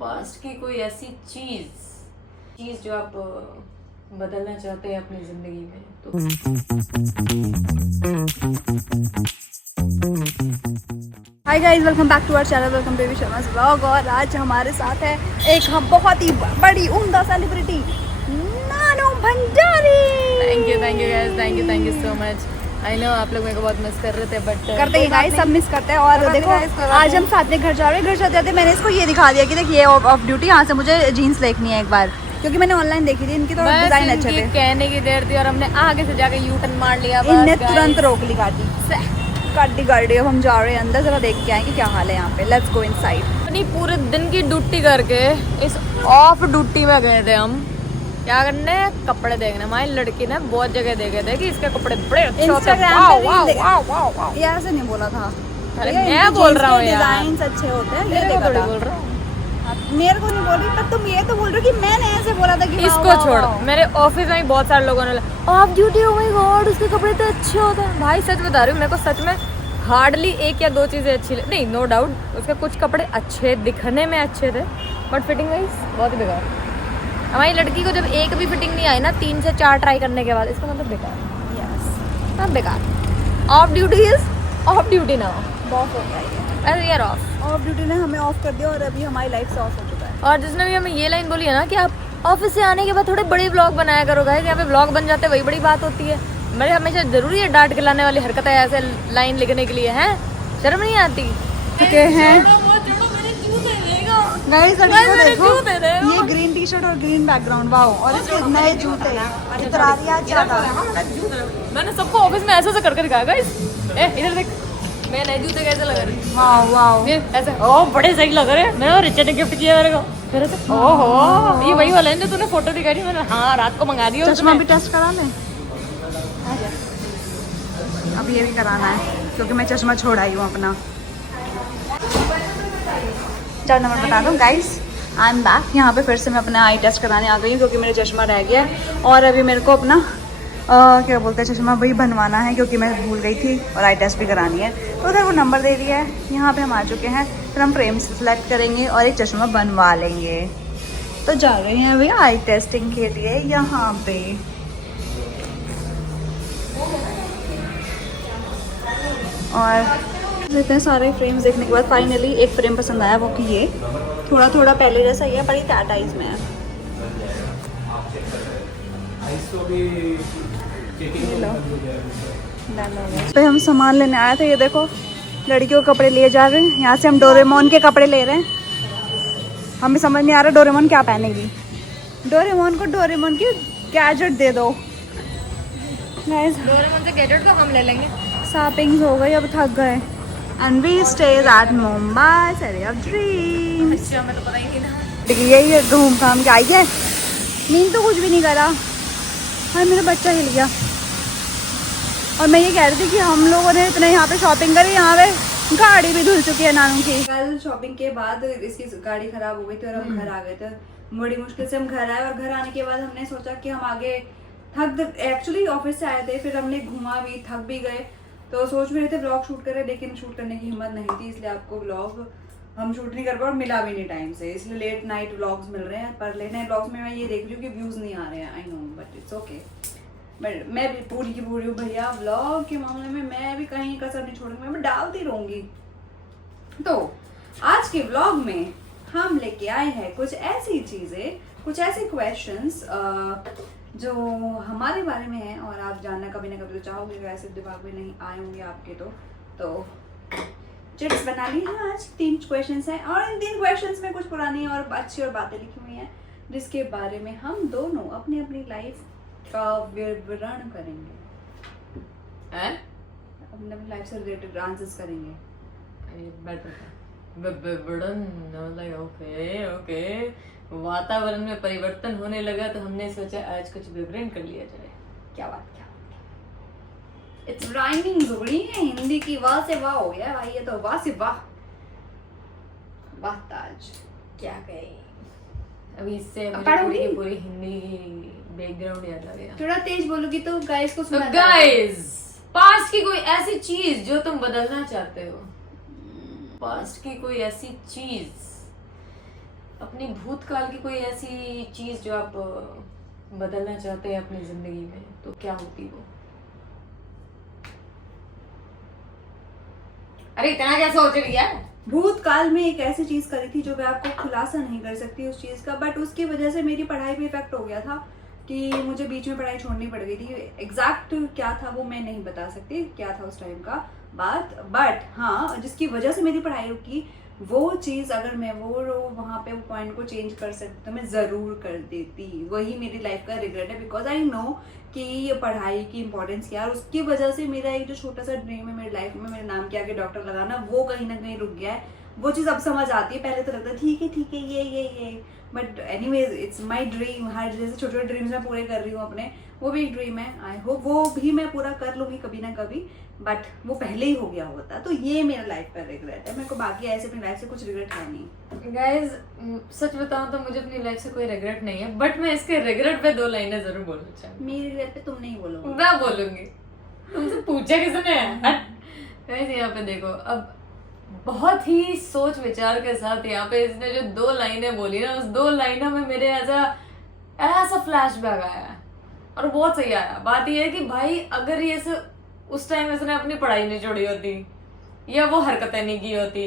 Past की कोई ऐसी चीज जो आप बदलना चाहते हैं अपनी जिंदगी में तो hi guys, welcome back to our channel, welcome baby Sharma's vlog. और आज हमारे साथ है एक हम बहुत ही बड़ी उम्दा celebrity Nanu Bhandari. Thank you guys, thank you so much. I know आप लोग मेरे को बहुत मिस कर रहे थे बट करते हैं गाइस, सब मिस करते हैं। और देखो आज हम साथ में घर जा रहे हैं। घर जाते जाते मैंने इसको ये दिखा दिया कि देख ये ऑफ ड्यूटी, यहाँ से मुझे जीन्स देखनी है एक बार, क्योंकि मैंने ऑनलाइन देखी थी, इनकी तो डिजाइन अच्छे थे। कहने की देर थी और हमने आगे से जाके यू टर्न मार लिया। इनने तुरंत रोक ली गाड़ी। अब हम जा रहे हैं अंदर, जरा देख के आएंगे क्या हाल है यहाँ पे। Let's go inside. अपनी पूरे दिन की ड्यूटी करके इस ऑफ ड्यूटी में गए थे हम क्या करने, कपड़े देखने। हमारी लड़की ने बहुत जगह देखे थे कि इसके कपड़े बड़े अच्छे होते हैं। यार से नहीं बोला था, अरे मैं बोल रहा हूँ यार, डिजाइन अच्छे होते हैं। ये मेरे को देखा थोड़ी था। बोल रहा हूँ, मेरे को नहीं बोल रही, पर तुम ये तो बोल रहे हो कि मैंने ऐसे बोला था कि इसको छोड़। मेरे ऑफिस में ही बहुत सारे लोगों ने of duty, oh my God उसके कपड़े तो अच्छे होते हैं। भाई सच बता रही हूँ, मेरे को सच में हार्डली एक या दो चीजें अच्छी नहीं, नो डाउट उसके कुछ कपड़े अच्छे दिखने में अच्छे थे बट फिटिंग वाइज बहुत ही बेकार। हमारी लड़की को जब एक भी फिटिंग नहीं आई ना 3 से 4 ट्राई करने के बाद, इसका मतलब बेकार। यस, हाँ बेकार। Off duty is off duty ना हो, ऑफ हो गया ये। As we are off. Off duty ने हमें ऑफ कर दिया और अभी हमारी लाइफ से ऑफ हो चुका है। और जिसने भी हमें ये लाइन बोली है ना कि आप ऑफिस से आने के बाद थोड़े बड़े ब्लॉग बनाया करो गाइस, यहाँ पे ब्लॉग बन जाते वही बड़ी बात होती है। मेरे हमेशा जरूरी है डांट खिलाने वाली हरकतें ऐसे लाइन लिखने के लिए हैं, शर्म नहीं आती। चुके हैं गाइस, अभी को देखो ये ग्रीन टी शर्ट और ग्रीन बैकग्राउंड, वाओ। और इसके नए जूते इतरारिया ज्यादा। मैंने सबको ऑफिस में ऐसे करके दिखाया गाइस। इधर देख मेरे नए जूते कैसे लग रहे हैं। वाओ वाओ, ऐसे ओ बड़े सही लग रहे हैं। मैं रिचा ने गिफ्ट किया मेरे को, फिर ऐसे ओहो ये वही वाला है जो तूने फोटो दिखाई थी। मैंने हाँ रात को मंगा दिया। चश्मा भी टेस्ट करा ले, अब ये भी कराना है क्योंकि मैं चश्मा छोड़ आई हूँ अपना। 4 नंबर बता दूँ गाइस, आई एम बैक। यहाँ पे फिर से मैं अपना आई टेस्ट कराने आ गई हूँ क्योंकि मेरा चश्मा रह गया है। और अभी मेरे को अपना क्या बोलते हैं चश्मा वही बनवाना है क्योंकि मैं भूल गई थी, और आई टेस्ट भी करानी है। तो उधर वो नंबर दे दिया है, यहाँ पे हम आ चुके हैं। फिर हम फ्रेम सेलेक्ट करेंगे और एक चश्मा बनवा लेंगे। तो जा रहे हैं अभी आई टेस्टिंग के लिए यहाँ पे। और इतने सारे फ्रेम्स देखने के बाद फाइनली एक फ्रेम पसंद आया, वो कि ये थोड़ा थोड़ा पहले जैसा ही है पर ये टैट आइज में है। पे हम सामान लेने आए थे, ये देखो लड़कियों के कपड़े लिए जा रहे हैं। यहाँ से हम डोरेमोन के कपड़े ले रहे हैं। हमें समझ नहीं आ रहा डोरेमोन क्या पहनेगी। डोरेमोन को डोरेमोन की गैजेट दे दो। डोरेमोन से गैजेट तो हम ले लेंगे। शॉपिंग हो गई, अब थक गए। And we stay at Mumbai city of dreams. अच्छा हमें तो पता ही नहीं था। यही है, घूम घाम के आई है। नींद तो कुछ भी नहीं करा। हाँ मेरा बच्चा हिल गया। और मैं ये कह रही थी कि हम लोगों ने इतने यहाँ पे शॉपिंग करी, यहाँ पे गाड़ी भी धुल चुकी है नानू की। कल शॉपिंग के बाद इसकी गाड़ी खराब हो गई थी और हम घर आ गए थे। बड़ी मुश्किल से हम घर आए, और घर आने के बाद हमने सोचा कि हम आगे एक्चुअली ऑफिस से आए थे, फिर हमने घूमा भी, थक भी गए। तो सोच भी रहे थे ब्लॉग शूट करें, लेकिन शूट करने की हिम्मत नहीं थी, इसलिए आपको ब्लॉग हम शूट नहीं कर पाए और मिला भी नहीं टाइम से, इसलिए लेट नाइट व्लॉग्स मिल रहे हैं। पर लेट नाइट व्लॉग्स में मैं ये देख रही हूँ कि व्यूज़ नहीं आ रहे हैं। I know but it's okay. But मैं भी पूरी की पूरी हूँ भैया, व्लॉग के मामले में मैं भी कहीं कसर नहीं छोड़ूंगी, मैं डालती रहूँगी। तो आज के व्लॉग में हम लेके आए हैं कुछ ऐसी चीज़ें, कुछ ऐसे क्वेश्चंस जो हमारे बारे में है और आप जानना कभी ना कभी तो चाहोगे, वैसे दिमाग में नहीं आए होंगे आपके। तो चिट्स बना ली है आज। 3 क्वेश्चंस हैं और इन 3 क्वेश्चंस में कुछ पुरानी और अच्छी और बातें लिखी हुई हैं जिसके बारे में हम दोनों अपनी अपनी लाइफ का विवरण करेंगे, अपनी अपनी लाइफ से रिलेटेड आंसर्स करेंगे। ओके वातावरण में परिवर्तन होने लगा तो हमने सोचा आज कुछ विवरण कर लिया जाए। क्या बात इट्स राइमिंग जोड़ी है, हिंदी की वाह से वाह हो गया भाई, ये तो वाह से वाह। वाह ताज क्या कहे, अभी इससे पूरी हिंदी बैकग्राउंड याद आ गया। थोड़ा तेज बोलोगी तो गाइस को सुना। गाइस पास्ट की कोई ऐसी चीज जो तुम बदलना चाहते हो, पास्ट की कोई ऐसी चीज अपनी भूतकाल की कोई ऐसी चीज जो आप बदलना चाहते हैं अपनी जिंदगी में, तो क्या होती वो? अरे इतना क्या सोच रही है? भूतकाल में एक ऐसी चीज करी थी जो मैं आपको खुलासा नहीं कर सकती उस चीज का, बट उसकी वजह से मेरी पढ़ाई पे इफेक्ट हो गया था कि मुझे बीच में पढ़ाई छोड़नी पड़ गई थी। एग्जैक्ट क्या था वो मैं नहीं बता सकती, क्या था उस टाइम का बात, बट हाँ जिसकी वजह से मेरी पढ़ाई रुकी, वो चीज़ अगर मैं वो वहाँ पे वो पॉइंट को चेंज कर सकती तो मैं ज़रूर कर देती। वही मेरी लाइफ का रिग्रेट है, बिकॉज आई नो कि ये पढ़ाई की इंपॉर्टेंस क्या है, और उसकी वजह से मेरा एक जो छोटा सा ड्रीम है मेरी लाइफ में, मेरे नाम के आगे डॉक्टर लगाना, वो कहीं ना कहीं रुक गया है। वो चीज़ अब समझ आती है, पहले तो लगता है ठीक है ये, but anyways it's my dream. हर जैसे छोटे छोटे ड्रीम्स मैं पूरे कर रही हूँ अपने, वो भी एक ड्रीम है। आई होप वो भी मैं पूरा कर लूँगी कभी ना कभी, बट वो पहले ही हो गया होता। तो ये मेरा लाइफ का रिग्रेट है, मेरे को बाकी ऐसे अपनी लाइफ से कुछ रिग्रेट है नहीं। गाइज सच बताऊं तो मुझे अपनी लाइफ से कोई रिग्रेट नहीं है, बट मैं इसके रिग्रेट पे 2 लाइनें जरूर बोलना चाहूंगी। मेरी रिग्रेट पे तुम नहीं बोलोगे? मैं बोलूंगी, तुमसे पूछा किसने? गाइज यहाँ पे देखो, अब बहुत ही सोच विचार के साथ यहाँ पे इसने जो 2 लाइनें बोली ना, उस 2 लाइनों में मेरे ऐसा फ्लैशबैक आया और बहुत सही आया। बात ये है कि भाई अगर ये उस टाइम इसने अपनी पढ़ाई नहीं छोड़ी होती या वो हरकतें नहीं की होती,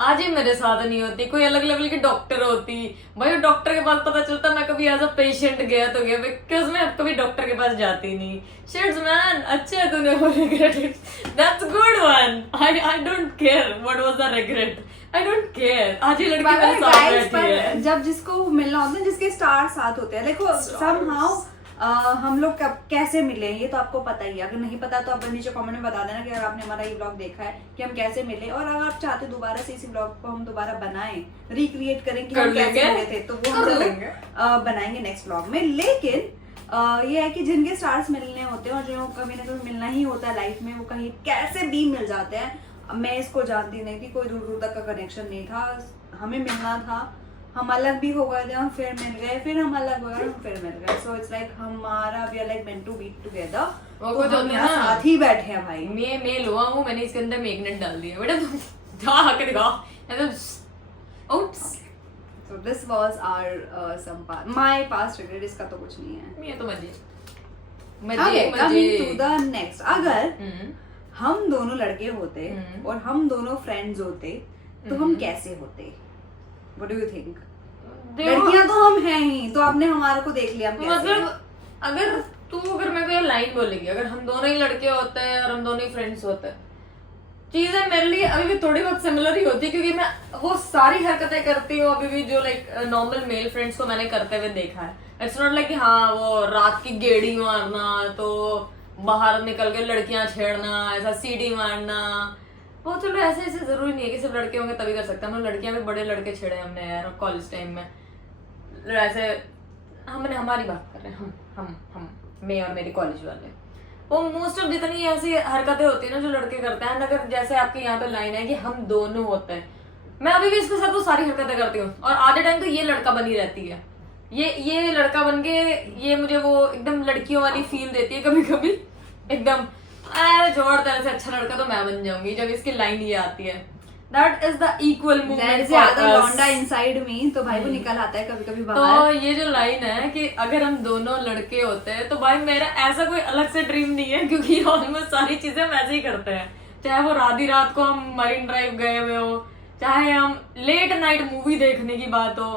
आज ही मेरे साथ नहीं होती, कोई अलग लेवल की डॉक्टर होती, भाई डॉक्टर के पास पता चलता मैं कभी एज अ पेशेंट गया तो गया, बिकॉज मैं कभी डॉक्टर के पास जाती नहीं। शिट्स मैन, अच्छा है तूने वो regret, that's good one. I don't care what was the regret, I don't care. आज ही लड़की मेरे साथ बैठी है। जब जिसको मिलना होता है, जिसके स्टार साथ होते हैं, देखो समहाउ हम लोग कब कैसे मिले ये तो आपको पता ही है। अगर नहीं पता तो आप नीचे कमेंट में बता देना कि अगर आपने हमारा ये ब्लॉग देखा है कि हम कैसे मिले, और अगर आप चाहते दोबारा से इसी ब्लॉग को हम दोबारा बनाएं, रिक्रिएट करें कि हम कैसे मिले थे, तो वो हम बनाएंगे नेक्स्ट ब्लॉग में। लेकिन ये है कि जिनके स्टार्स मिलने होते हैं और जो कभी ना कभी मिलना ही होता है लाइफ में, वो कहीं कैसे भी मिल जाते हैं। मैं इसको जानती नहीं थी, कोई दूर दूर तक का कनेक्शन नहीं था, हमें मिलना था, हम अलग भी हो गए थे, हम फिर मिल गए, फिर हम अलग हो गए, हम फिर मिल गए। सो इट्स लाइक हमारा we are like meant to be together. वो तो हम यहाँ साथ ही बैठे हैं भाई। मैं मेल हुआ हूँ, मैंने इसके अंदर मैग्नेट डाल दिया बेटा, तुम जा के दिखा। Oops, so this was our some my past regret. इसका तो कुछ नहीं है, ये तो मजे कमिंग टू द नेक्स्ट। अगर हम दोनों लड़के होते और हम दोनों फ्रेंड्स होते तो हम कैसे होते? What do you think? लड़कियां तो हम हैं ही, तो आपने हमारे को देख लिया हम कैसे मतलब अगर मेरे को ये लाइन बोलेगी, अगर हम दोनों ही लड़के होते हैं और हम दोनों ही फ्रेंड्स होते हैं, चीजें मेरे लिए अभी भी थोड़ी बहुत सिमिलर ही होती है, क्योंकि मैं वो सारी हरकतें करती हूँ अभी भी जो लाइक नॉर्मल मेल फ्रेंड्स को मैंने करते हुए देखा है। इट्स नॉट लाइक कि हाँ वो रात की गेड़ी मारना, तो बाहर निकल के लड़कियां छेड़ना, ऐसा सीढ़ी मारना, वो चलो ऐसे ऐसे जरूरी नहीं है कि सिर्फ लड़के होंगे तभी कर सकते हैं। हम लड़कियां भी बड़े लड़के छेड़े हमने यार कॉलेज टाइम में। ऐसे हमने हमारी बात कर रहे हैं, हम मैं और मेरी कॉलेज वाले, वो मोस्ट ऑफ जितनी ऐसी हरकतें होती है ना जो लड़के करते हैं। अगर जैसे आपके यहाँ पे लाइन है कि हम दोनों होते हैं, मैं अभी भी इसके साथ वो सारी हरकतें करती हूँ, और आधे टाइम तो ये लड़का बनी रहती है, ये लड़का बन के ये मुझे वो एकदम लड़कियों वाली फील देती है कभी कभी एकदम, अरे छोड़ तेरे से अच्छा लड़का तो मैं बन जाऊंगी जब इसकी लाइन ये आती है। That is the equal movement for us. लौंडा inside me, तो भाई वो निकल आता है कभी कभी बाहर। तो ये जो लाइन है कि अगर हम दोनों लड़के होते हैं, तो भाई मेरा ऐसा कोई अलग से ड्रीम नहीं है, क्योंकि ऑलमोस्ट सारी चीजें हम ऐसे ही करते हैं। चाहे वो आधी रात को हम मरीन ड्राइव गए हुए हो, चाहे हम लेट नाइट मूवी देखने की बात हो,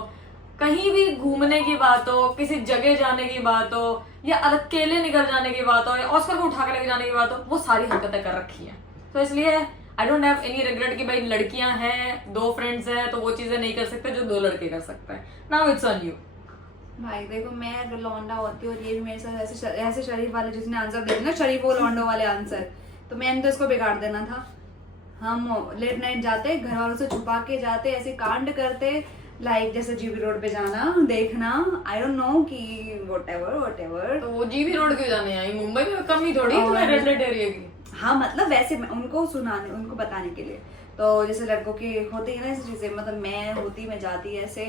कहीं भी घूमने की बात हो, किसी जगह जाने की बात हो, या अकेले निकल जाने की बात हो, या ऑस्कर को उठा कर लेके जाने की बात हो, वो सारी हरकतें कर रखी है। तो इसलिए I don't have any regret कि भाई लड़कियां हैं, 2 फ्रेंड्स हैं, तो वो चीजें नहीं कर सकते जो 2 लड़के कर सकते हैं। Now it's on you. भाई देखो, मैं अगर लौंडा होती और ये भी मेरे साथ ऐसे शरीफ वाले जिसने आंसर दिया ना, शरीफ वो लौंडो वाले आंसर, तो मैंने तो इसको बिगाड़ देना था। हम लेट नाइट जाते, घर वालों से छुपा के जाते, ऐसे कांड करते, लाइक जैसे जीबी रोड पे जाना, देखना, आई डोंट नो कि व्हाटएवर। तो वो जीबी रोड क्यों जाने आई? मुंबई में कम ही थोड़ी है रेड लाइट एरिया की। हाँ मतलब वैसे उनको सुनाने, उनको बताने के लिए। तो जैसे लड़कों की होती है ना ऐसी चीजें, मतलब मैं जाती ऐसे,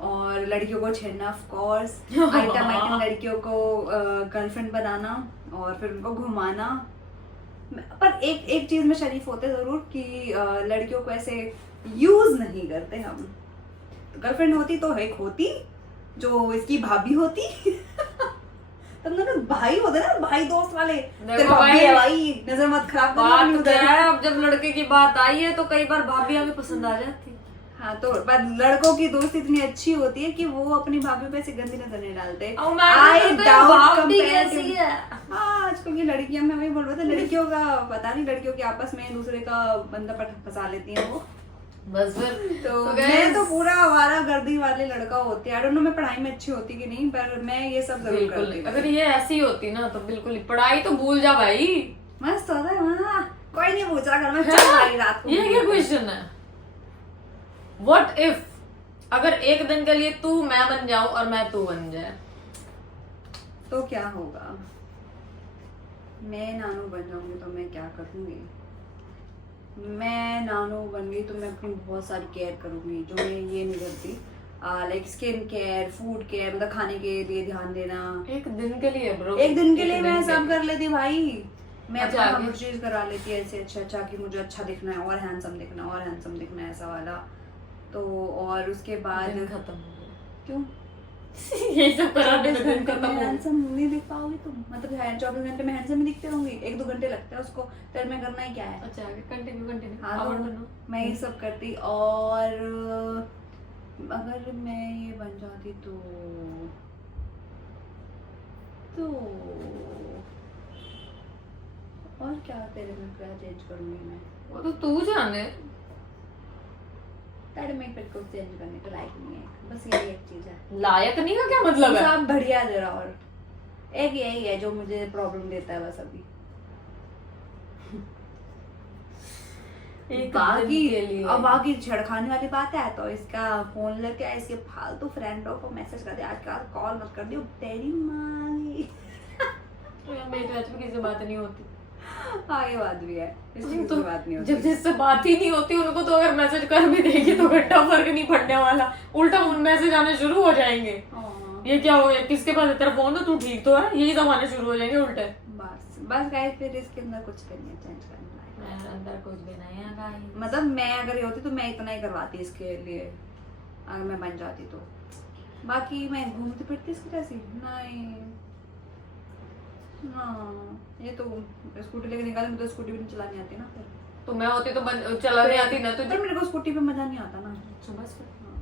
और लड़कियों को छेड़ना, ऑफ कोर्स आइटम लड़कियों को गर्लफ्रेंड बनाना और फिर उनको घुमाना। पर एक चीज में शरीफ होते जरूर कि लड़कियों को ऐसे यूज नहीं करते हम। गर्लफ्रेंड होती तो एक होती जो इसकी भाभी होती तुम दोनों भाई होते ना, भाई दोस्त वाले। तेरे भाभी है भाई, नजर मत खराब करना अपनी बात क्या उधर। है, अब जब लड़के की बात आई है तो कई बार भाभी हमें पसंद आ जाती। हाँ तो पर लड़कों की दोस्ती इतनी अच्छी होती है कि वो अपनी भाभी पे ऐसे गंदी नजर नहीं डालते। I doubt comparative- हाँ आजकल की लड़कियां, मैं वही बोल रहा था, लड़कियों का पता नहीं, लड़कियों के आपस में दूसरे का बंदा फंसा लेती हैं वो। बस फिर तो guys, मैं तो पूरा आवारा गर्दी वाले लड़का होती है। I don't know मैं पढ़ाई में अच्छी होती कि नहीं, पर मैं ये सब जरूर बिल्कुल करती नहीं। हूँ। अगर ये ऐसी होती ना तो बिल्कुल नहीं, पढ़ाई तो भूल जा भाई। मस्त होता है वहाँ, कोई नहीं पूछा कर, मैं चल भाई रात को। ये क्या क्वेश्चन है? व्हाट इफ अगर एक दिन के लिए तू मैं बन जाऊं और मैं तू बन जाए तो क्या होगा? मैं नानू बन जाऊंगी तो मैं क्या करूंगी? मैं नानू बन गई तो मैं अपनी बहुत सारी केयर करूंगी जो मैं ये नहीं करती। Like skin care, food care, मतलब खाने के लिए ध्यान देना। एक दिन के लिए ब्रो, एक दिन के लिए मैं सब कर लेती भाई। मैं अच्छा, अपना आगे? हर चीज करा लेती है ऐसे अच्छा कि मुझे अच्छा दिखना है और हैंडसम दिखना है और हैंडसम दिखना है, ऐसा वाला। तो और उसके बाद दिन खत्म हो गया। क्यों ये सब कराने में दिन खत्म हो गया। हैंडसम नहीं दिख पाओगी तुम? मतलब 24 घंटे में हैंडसम ही दिखते होंगे, 1-2 घंटे लगते हैं उसको, तेरे में करना ही क्या है? अच्छा आगे कंटिन्यू हाँ और तो बनो। मैं ये सब करती। और अगर मैं ये बन जाती तो और क्या तेरे में क्या चेंज करूंगी मैं? वो तो तू जाने। तेरे में बिल्कुल चेंज करने को लायक नहीं है, बस यही एक चीज है। लायक नहीं का क्या मतलब है? सब बढ़िया है जरा, और एक यही है जो मुझे प्रॉब्लम देता है बस अभी। एक बाकी दिन के लिए। अब बाकी छेड़खानी वाली बात है तो इसका फोन लेके आए, इसके फालतू फ्रेंडों को मैसेज कर दे, आजकल कॉल मत कर दियो तेरी माँ की। मेरी टच में किसी से बात नहीं होती। हाँ ये बात भी है, इसकी तो कोई बात नहीं होती। जब जिससे बात ही नहीं होती उनको तो अगर मैसेज कर भी देगी तो घंटा फर्क नहीं पड़ने वाला, उल्टा उन मैसेज आने शुरू हो जाएंगे। हाँ, ये क्या हो गया, किसके पास है तेरा फोन? तो तू ठीक तो है, यही सब आने शुरू हो जाएंगे उल्टे। बस गाइस फिर इसके अंदर कुछ करनी है, चेंज करना है। मेरे अंदर कुछ भी नहीं है गाइस। मतलब मैं अगर ये होती तो मैं इतना ही करवाती इसके लिए, अगर मैं बन जाती तो। बाकी मैं घूमती फिरती इसकी जैसी नहीं। हाँ ये तो स्कूटी लेके निकाले, मुझे तो स्कूटी भी नहीं चलानी आती ना फिर। तो मैं होती तो चला नहीं आती ना तो तुझे। मेरे को स्कूटी पे मजा नहीं आता ना। सुबह से हाँ,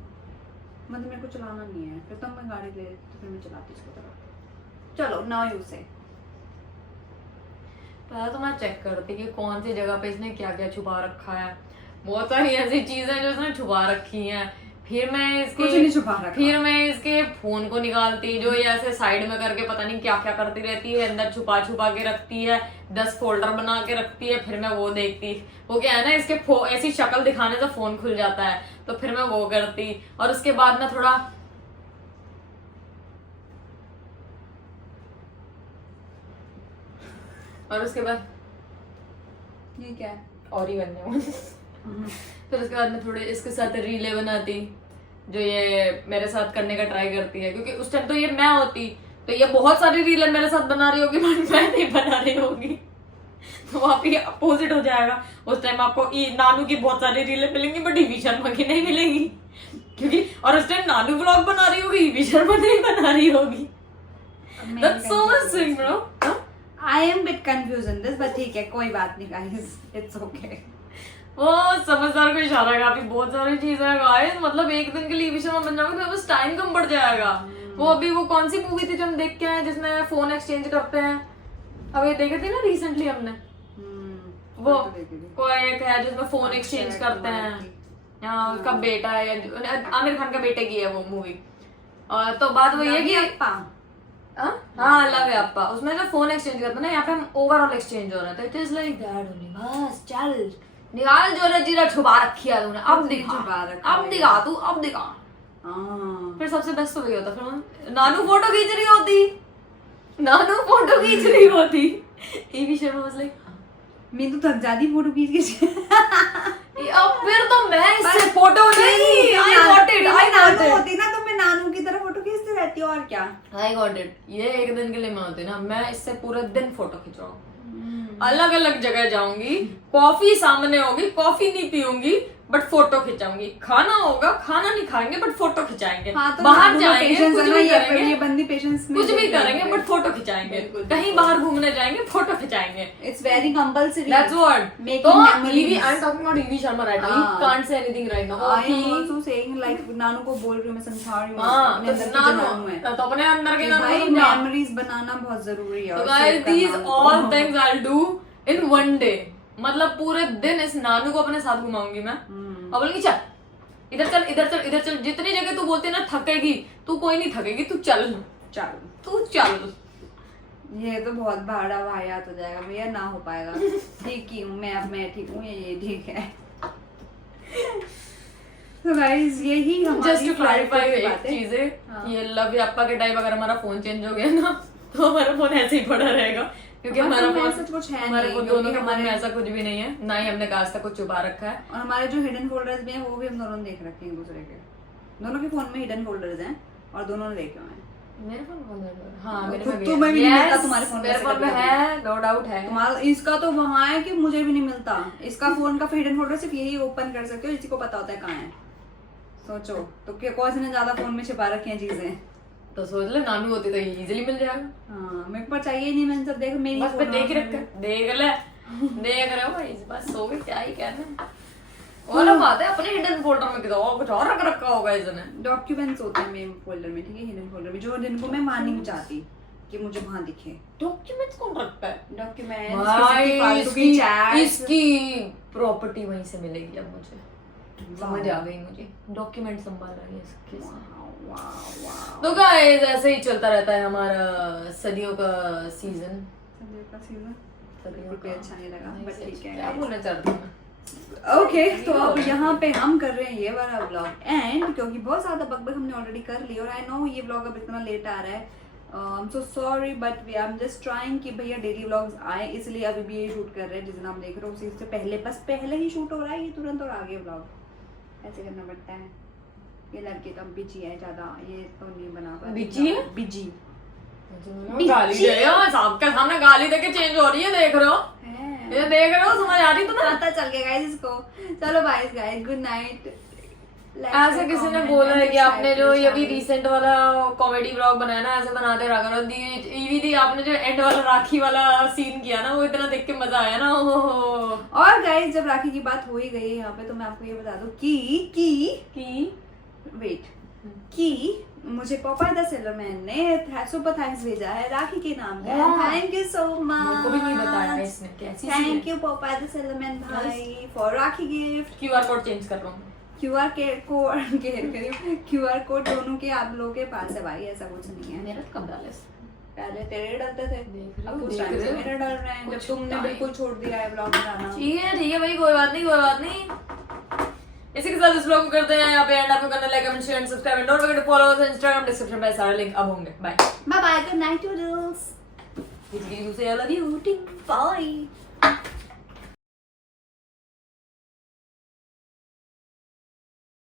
मतलब मेरे को चलाना नहीं है, फिर तो मैं गाड़ी ले तो फिर मैं चलाती इसको तरफ। चलो नाउ यू से। पहले तो मैं चेक करती कि कौन सी जगह पे इसने क्या क्या छुपा रखा है। बहुत सारी ऐसी चीजें जो इसने छुपा रखी हैं। फिर मैं कुछ नहीं छुपा इसके रखा। फिर मैं इसके फोन को निकालती, जो ये ऐसे साइड में करके पता नहीं क्या क्या करती रहती है, अंदर छुपा छुपा के रखती है, 10 फोल्डर बना के रखती है। फिर मैं वो देखती, वो क्या है ना, इसके ऐसी शक्ल दिखाने से फोन खुल जाता है, तो फिर मैं वो करती। और उसके बाद ना थोड़ा और उसके बाद ये क्या है? और ही बनने वाली। फिर उसके बाद मैं थोड़े इसके साथ रीले बनाती, जो ये मेरे साथ करने का ट्राई करती है, क्योंकि उस टाइम तो ये मैं होती तो ये बहुत सारी रीलें मेरे साथ बना रही होगी, बट मैं नहीं बना रही होगी, तो वहाँ पे अपोजिट हो जाएगा। उस टाइम आपको नानू की बहुत सारी रीलें मिलेंगी, बट ईवी शर्मा की नहीं मिलेंगी, क्योंकि और उस टाइम नानू व्लॉग बना रही होगी, ईवी शर्मा नहीं बना रही होगी। That's so much thing, bro. I am bit confused in this, but ठीक है कोई बात नहीं guys, it's okay. वो समझदार को इशारा है, अभी बहुत सारी चीजें हैं गाइस। मतलब एक दिन के लिए ईवी शर्मा बन जाओगे तो बस टाइम कम बढ़ जाएगा। वो अभी वो कौन सी मूवी थी जो हम देख के आए जिसमें फोन एक्सचेंज करते हैं, अब ये देखे थे ना रिसेंटली हमने, वो कोई एक है जिसमें फोन एक्सचेंज करते हैं। हाँ उसका बेटा है, आमिर खान का बेटे की है वो मूवी। और तो बात वही है कि हाँ लव है अप्पा, उसमें जो फोन एक्सचेंज करते हैं ना, यहाँ पे हम ओवरऑल एक्सचेंज हो रहा है, तो it is like that only. बस चल निकाल जो रजीरा छुपा रखी है तूने, अब दिखा, अब दिखा तू, अब दिखा। फिर सबसे बेस्ट तो वही होता, फिर नानू फोटो खींच रही होती, नानू फोटो खींच रही होती, ईवी शर्मा वाज लाइक मैं तो थक जाती फोटो खींच के। अब फिर तो मैं इससे फोटो नहीं, I got it, I got Nanu it, होती ना तो मैं नानू की तरह फोटो खींचती रहती हूँ, और क्या। I got it. ये एक दिन के लिए मैं होती ना, मैं इससे पूरे दिन फोटो खिंचवाऊंगी, अलग अलग जगह जाऊंगी, कॉफी सामने होगी, कॉफी नहीं पीऊंगी, बट फोटो खिंचाऊंगी। खाना होगा, खाना नहीं खाएंगे बट फोटो खिंचाएंगे। हाँ, तो बाहर दोनों जाएंगे, patience कुछ है ना, भी ये करेंगे, बंदी पेशेंस कुछ भी करेंगे बट फोटो खिंचाएंगे। कहीं बाहर घूमने जाएंगे, फोटो खिंचाएंगे। It's very compulsory, That's what. Making तो memories. Evie, I'm talking about Evie Sharma right now. You हाँ. can't say anything right now. I am Okay. also saying like नानू को बोल रही हूँ, मैं समझा रही हूँ हाँ, अपने तो अंदर की जो नानू नानू है, तो अपने अंदर के कि नानू भाई को समझा। मेमोरीज बनाना बहुत जरूरी है। So और guys, save these करना all उनको। things I'll do in one day. मतलब पूरे दिन इस नानू को अपने साथ घुमाऊंगी मैं और बोलूंगी चल इधर चल इधर चल इधर चल। जितनी जगह तू बोलती है ना थकेगी, तू कोई नहीं थकेगी, तू चल चल तू चल। ये तो बहुत बड़ा वाहियात हो जाएगा भैया, ना हो पाएगा। ठीक ही हूँ मैं, अब मैं ठीक हूँ, ये ठीक है। तो गाइस यही हमारी जस्ट टू क्लैरिफाई एक बातें। चीज है, हाँ। ये लव याप्पा के टाइम अगर हमारा फोन चेंज हो गया ना तो हमारा फोन ऐसे ही पड़ा रहेगा, क्योंकि हमारा फोन में फोन ऐसा कुछ है हमारे नहीं, को दोनों क्योंकि के फोन में हमारे- ऐसा कुछ भी नहीं है, ना ही हमने आज तक कुछ छुपा रखा है। और हमारे जो हिडन फोल्डर्स भी हैं वो भी हम दोनों ने देख रखे हैं एक दूसरे के। दोनों के फोन में हिडन फोल्डर्स हैं और दोनों ने देखे हुए हैं। मेरे फोन में हाँ मेरे खुद में तो मैं भी नहीं मिलता Yes, तुम्हारे फोन में मेरे से फोन में कभी-कभी। है, नो डाउट है। तुम्हारा इसका तो वहाँ है कि मुझे भी नहीं मिलता। इसका फोन का हिडन फोल्डर सिर्फ यही ओपन कर सकते हो, इसी को पता होता है कहाँ है। सोचो तो कौन से ने ज्यादा फोन में छिपा रखी हैं चीजें। तो सोच ले नानू होती तो इजीली मिल जाएगा। हाँ मेरे पास चाहिए ही नहीं, मैंने सब देखो मेरी बस पे फोन देख और- रखा देख ले देख रहे हो भाई, बस सो गए, क्या ही कहना। और अब बात है अपने हिडन फोल्डर में किधर और कुछ और रख रखा होगा इसने। डॉक्यूमेंट्स होते हैं मेरे फोल्डर में, ठीक है, हिडन फोल्डर में, जो जिनको मैं वहां नहीं चाहती कि मुझे वहां दिखे। डॉक्यूमेंट्स कौन रखता है? डॉक्यूमेंट्स, भाई फालतू की इसकी चैट्स। इसकी प्रॉपर्टी वहीं से मिलेगी। अब मुझे समझ आ गई, मुझे डॉक्यूमेंट संभाल रही है इसके साथ। तो गाइस ऐसे ही चलता रहता है हमारा सदियों का सीजन। बिल्कुल भी अच्छा नहीं लगा, बट ठीक है क्या guys। बोलना चाहती हूँ ओके तो अब यहाँ पे हम कर रहे हैं ये वाला व्लॉग एंड, क्योंकि बहुत ज्यादा बकबक हमने ऑलरेडी कर ली और आई नो ये व्लॉग अब इतना लेट आ रहा है। I am so sorry but we are just trying कि भैया डेली व्लॉग्स आए, इसलिए अभी भी ये शूट कर रहे हैं। जिस दिन आप देख रहे हो उसी से पहले, बस पहले ही शूट हो रहा है ये तुरंत, और आगे व्लॉग ऐसे करना पड़ता है। ये लड़के तो बिजी है ज्यादा, ये तो नहीं बना पा रहे। बिजी है? बिजी गाली दे रहे हो, सबके सामने गाली देके चेंज हो रही है, देख रहे हो, है। ये देख रहे हो, समझ आ रही तुम्हें? पता चल गया गाइस इसको। चलो गाइस गुड नाइट। ऐसे किसी ने बोला है कि आपने जो ये अभी रिसेंट वाला कॉमेडी व्लॉग बनाया ना, ऐसे बनाते रहा करो। ईवी दी आपने जो एंड वाला राखी वाला सीन किया ना, वो इतना देख के मजा आया ना। ओहो। और गाइस जब राखी की बात हो ही गई है यहाँ पे, तो मैं आपको ये बता दूं कि वेट कि मुझे पॉपा द सेलरमैन ने सुपर थैंक्स भेजा है राखी के नाम पे। Thank you so much. मेरे को भी नहीं बताया है इसने, कैसी थैंक यू पॉपा द सेलरमैन भाई for rakhi gift. QR code change कर रहा हूँ। क्यूआर कोड दोनों के आप लोगों के पास है भाई, ऐसा कुछ नहीं है। मेरा कब डाले? पहले तेरे डलते थे, देख रहे हो, अब कुछ देख टाइम रहे से हो। मेरे डल रहे हैं, जब कुछ तुमने time। बिल्कुल छोड़ दिया है ब्लॉग बनाना। ठीक है भाई, कोई बात नहीं, कोई बात नहीं। इसी के साथ इस व्लॉग को करते हैं यहाँ पे एंड। आपको करना like comment share and subscribe and don't forget to follow us Instagram, description में सारे लिंक अब होंगे। Bye bye bye, good night toodles. I love you. Bye.